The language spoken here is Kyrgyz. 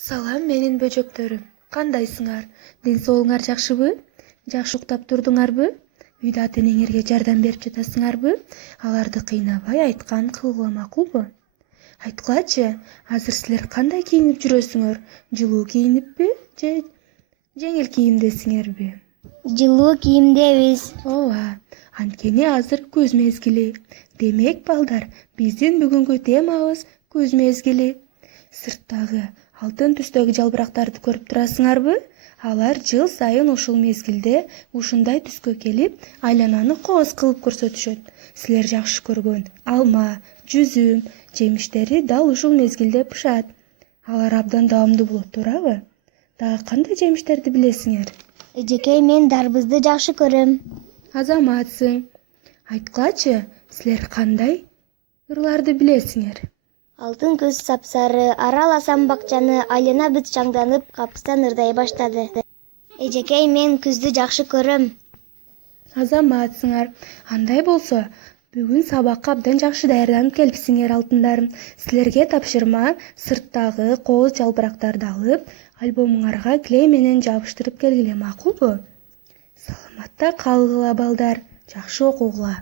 Салам менин бөчөктөрүм. Кандайсыңар? Ден соолуңар жакшыбы? Жакшы уктап турдуңарбы? Үйдө ата-энеңерге жардам берип жатасыңарбы? Аларды кыйнабай айткан кылгыла макулбу? Айткылачы, азыр силер кандай кийинип жүрөсүңөр? Жылуу кийиниппи же жеңил кийимдесиңерби? Жылуу кийимдебиз. Ооба, анткени азыр күз мезгили. Демек балдар, биздин бүгүнкү темабыз күз мезгили. Сырттагы алтын түстөгү жалбырактарды көрүп турасыңарбы? Алар жыл сайын ушул мезгилде ушундай түскө келип, айлананы кооз кылып көрсөтүшөт. Силер жакшы көргөн алма, жүзүм, жемиштери дал ушул мезгилде пышат. Алар абдан даамдуу болот, туурабы? Дагы кандай жемиштерди билесиңер? Эжекей, мен дарбызды жакшы көрөм. Азаматсың. Айткылачы, силер кандай ырларды билесиңер? Алтын күз сапсары, араласам бакчаны, айлана бүт чаңданып, капыстан ырдай баштады. Эжекей, мен күздү жакшы көрөм. Азаматсыңар. Андай болсо, бүгүн сабакка абдан жакшы даярданып келипсиңер, алтындарым. Силерге тапшырма сырттагы кооз жалбырактарды алып, альбомуңарга клей менен жабыштырып келгиле, макулбу? Саламатта калгыла балдар, жакшы окугула.